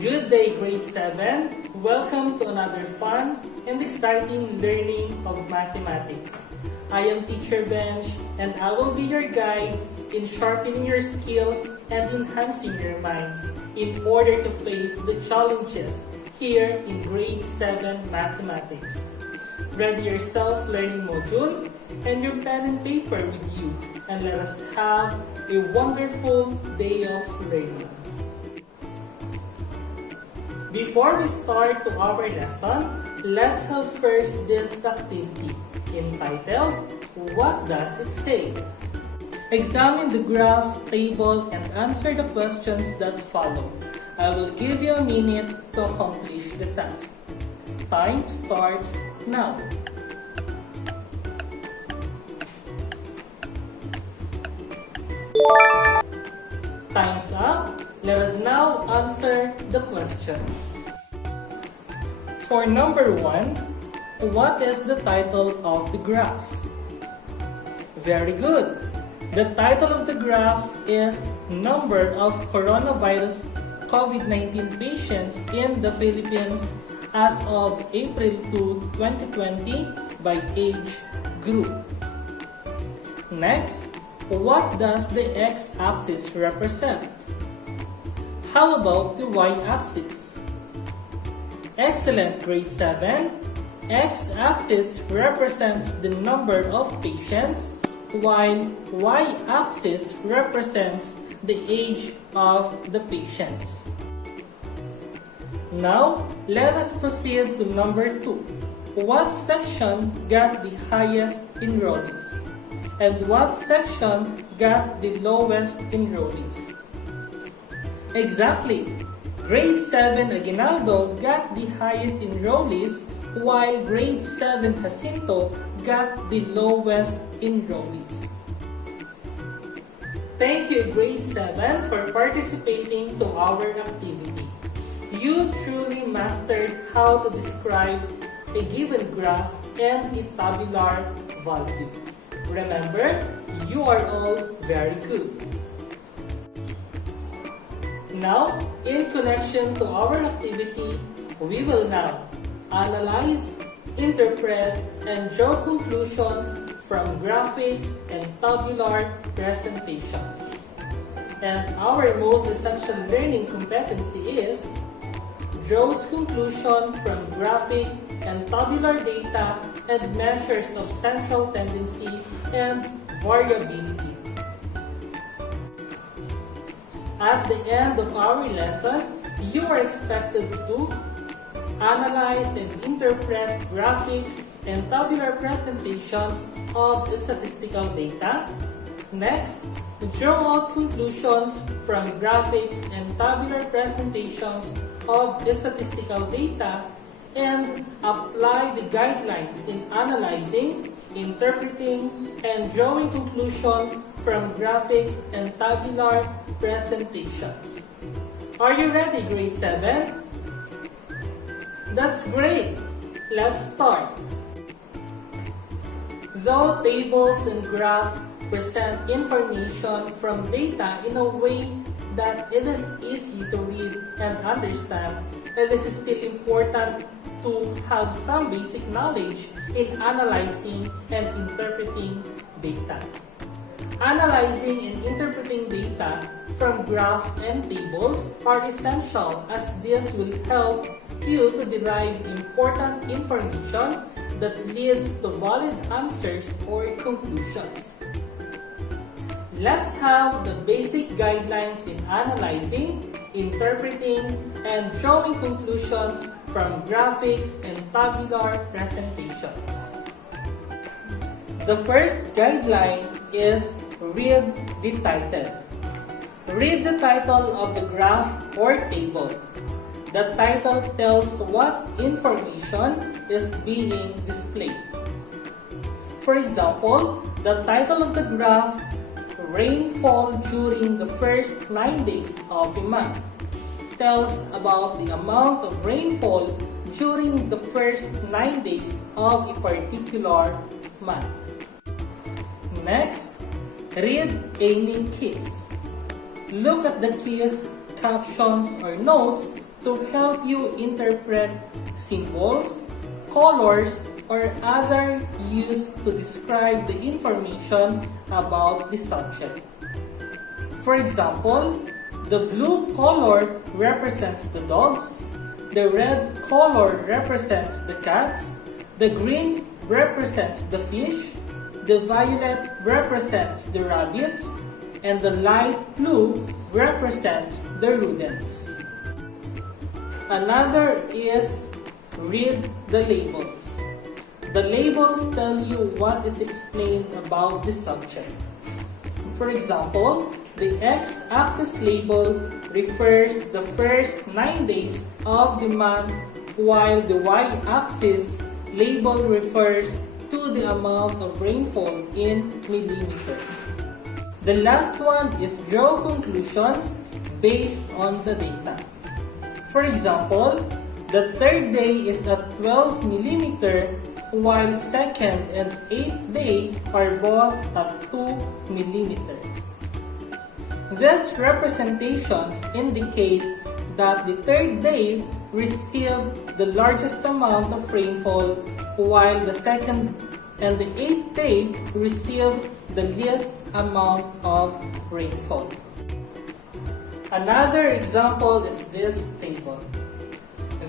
Good day, grade 7. Welcome to another fun and exciting learning of mathematics. I am Teacher Bench and I will be your guide in sharpening your skills and enhancing your minds in order to face the challenges here in grade 7 mathematics. Ready your self-learning module and your pen and paper with you, and let us have a wonderful day of learning. Before we start to our lesson, let's have first this activity entitled, What Does It Say? Examine the graph, table, and answer the questions that follow. I will give you a minute to accomplish the task. Time starts now. Time's up. Let us now answer the questions. For number 1, what is the title of the graph? Very good. The title of the graph is Number of Coronavirus COVID-19 Patients in the Philippines as of April 2, 2020 by age group. Next, what does the x-axis represent? How about the y-axis? Excellent, grade 7. X-axis represents the number of patients, while y-axis represents the age of the patients. Now, let us proceed to number 2. What section got the highest enrollees? And what section got the lowest enrollees? Exactly. Grade 7 Aguinaldo got the highest enrollees, while Grade 7 Jacinto got the lowest enrollees. Thank you, Grade 7, for participating to our activity. You truly mastered how to describe a given graph and a tabular value. Remember, you are all very good. Now, in connection to our activity, we will now analyze, interpret, and draw conclusions from graphics and tabular presentations. And our most essential learning competency is draws conclusion from graphic and tabular data and measures of central tendency and variability. At the end of our lesson, you are expected to analyze and interpret graphics and tabular presentations of statistical data. Next, draw out conclusions from graphics and tabular presentations of statistical data and apply the guidelines in analyzing, interpreting, and drawing conclusions from graphics and tabular presentations. Are you ready, grade 7? That's great! Let's start. Though tables and graphs present information from data in a way that it is easy to read and understand, it is still important to have some basic knowledge in analyzing and interpreting data. Analyzing and interpreting data from graphs and tables are essential, as this will help you to derive important information that leads to valid answers or conclusions. Let's have the basic guidelines in analyzing, interpreting, and drawing conclusions from graphics and tabular presentations. The first guideline is read the title. Read the title of the graph or table. The title tells what information is being displayed. For example, the title of the graph, Rainfall during the first 9 days of a month, tells about the amount of rainfall during the first 9 days of a particular month. Next, read any keys. Look at the keys, captions, or notes to help you interpret symbols, colors, or other used to describe the information about the subject. For example, the blue color represents the dogs, the red color represents the cats, the green represents the fish, the violet represents the rabbits, and the light blue represents the rodents. Another is read the labels. The labels tell you what is explained about the subject. For example, the x-axis label refers to the first 9 days of the month, while the y-axis label refers to the amount of rainfall in millimeters. The last one is draw conclusions based on the data. For example, the third day is at 12 millimeter, while second and 8th day are both at 2 millimeter. These representations indicate that the third day received the largest amount of rainfall, while the second and the 8th day received the least amount of rainfall. Another example is this table.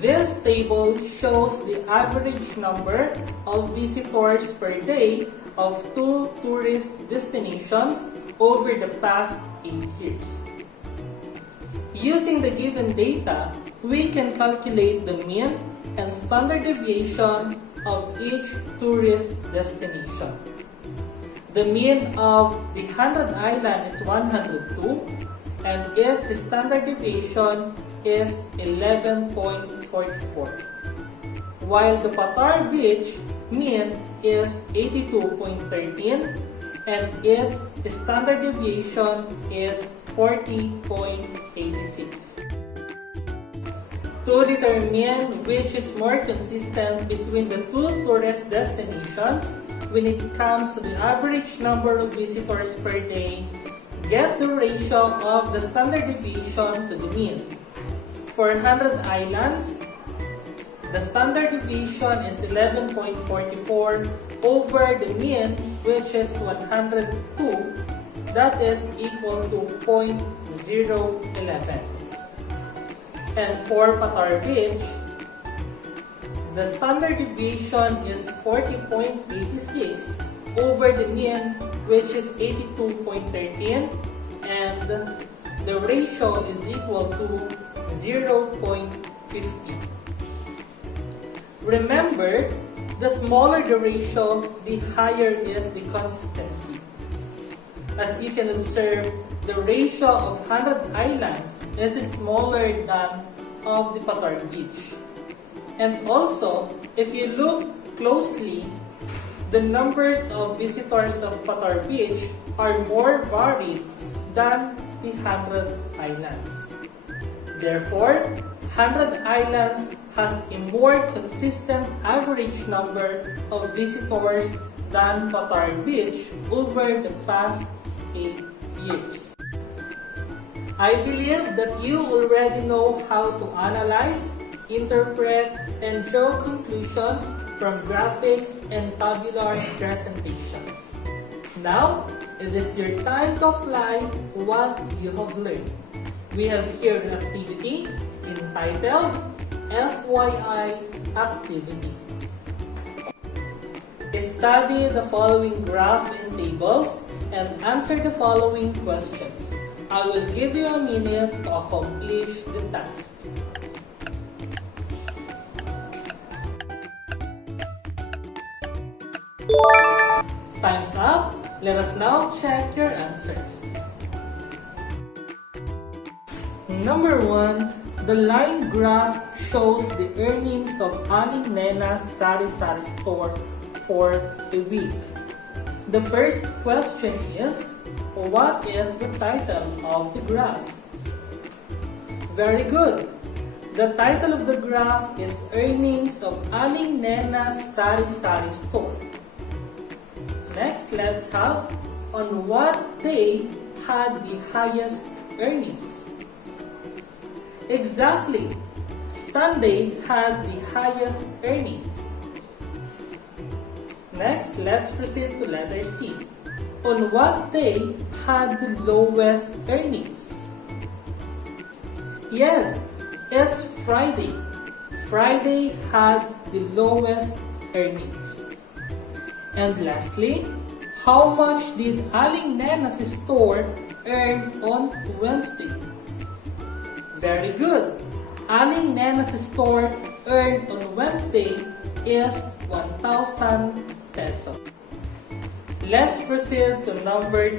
This table shows the average number of visitors per day of 2 tourist destinations over the past 8 years. Using the given data, we can calculate the mean and standard deviation of each tourist destination. The mean of the 100 Island is 102, and its standard deviation is 11.44. While the Patar Beach mean is 82.13, and its standard deviation is 40.86. To determine which is more consistent between the two tourist destinations when it comes to the average number of visitors per day, get the ratio of the standard deviation to the mean. For 100 islands, the standard deviation is 11.44 over the mean, which is 102, that is equal to 0.011. And for Patar Beach, the standard deviation is 40.86 over the mean, which is 82.13, and the ratio is equal to 0.50. Remember, the smaller the ratio, the higher is the consistency. As you can observe, the ratio of 100 islands is smaller than of the Patar Beach. And also, if you look closely, the numbers of visitors of Patar Beach are more varied than the 100 islands. Therefore, 100 islands has a more consistent average number of visitors than Patar Beach over the past 8 years. I believe that you already know how to analyze, interpret, and draw conclusions from graphics and tabular presentations. Now, it is your time to apply what you have learned. We have here an activity entitled FYI Activity. Study the following graph and tables and answer the following questions. I will give you a minute to accomplish the task. Time's up. Let us now check your answers. Number 1, the line graph shows the earnings of Aling Nena's sari-sari store for a week. The first question is, what is the title of the graph? Very good. The title of the graph is Earnings of Aling Nena's sari-sari store. Next, let's have on what day had the highest earnings. Exactly, Sunday had the highest earnings. Next, let's proceed to letter C. On what day had the lowest earnings? Yes, it's Friday. Friday had the lowest earnings. And lastly, how much did Aling Nena's store earn on Wednesday? Very good. Aling Nena's store earned on Wednesday is 1,000 pesos. Let's proceed to number 2.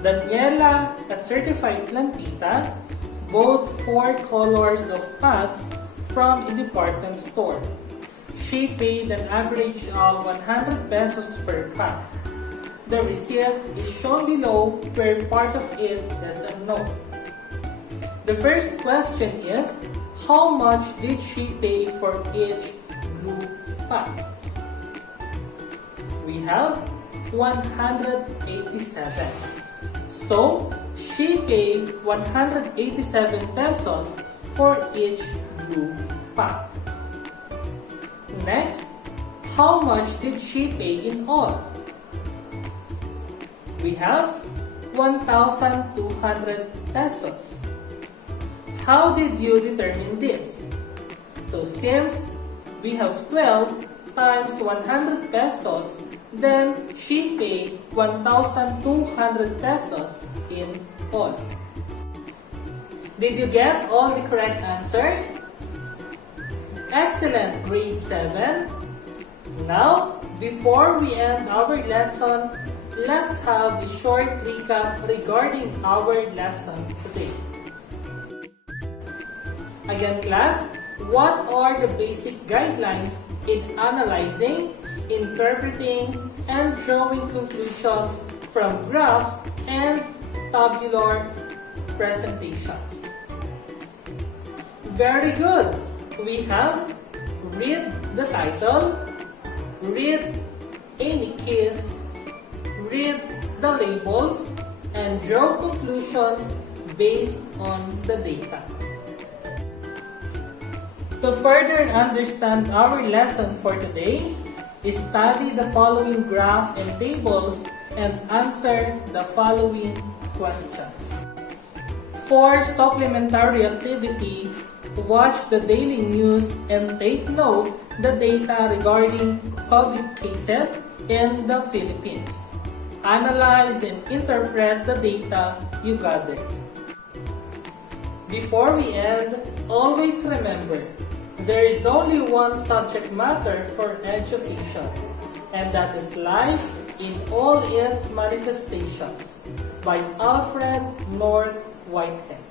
Daniela, a certified plantita, bought 4 colors of pots from a department store. She paid an average of 100 pesos per pot. The receipt is shown below where part of it is unknown. The first question is, how much did she pay for each blue pot? We have 187. So, she paid 187 pesos for each blue pot. Next, how much did she pay in all? We have 1,200 pesos. How did you determine this? So since we have 12 times 100 pesos, then she paid 1,200 pesos in all. Did you get all the correct answers? Excellent, grade 7. Now, before we end our lesson, let's have a short recap regarding our lesson today. Again, class, what are the basic guidelines in analyzing, interpreting, and drawing conclusions from graphs and tabular presentations? Very good! We have read the title, read any keys, read the labels, and draw conclusions based on the data. To further understand our lesson for today, study the following graph and tables and answer the following questions. For supplementary activity, watch the daily news and take note the data regarding COVID cases in the Philippines. Analyze and interpret the data you gathered. Before we end, always remember, there is only one subject matter for education, and that is life in all its manifestations by Alfred North Whitehead.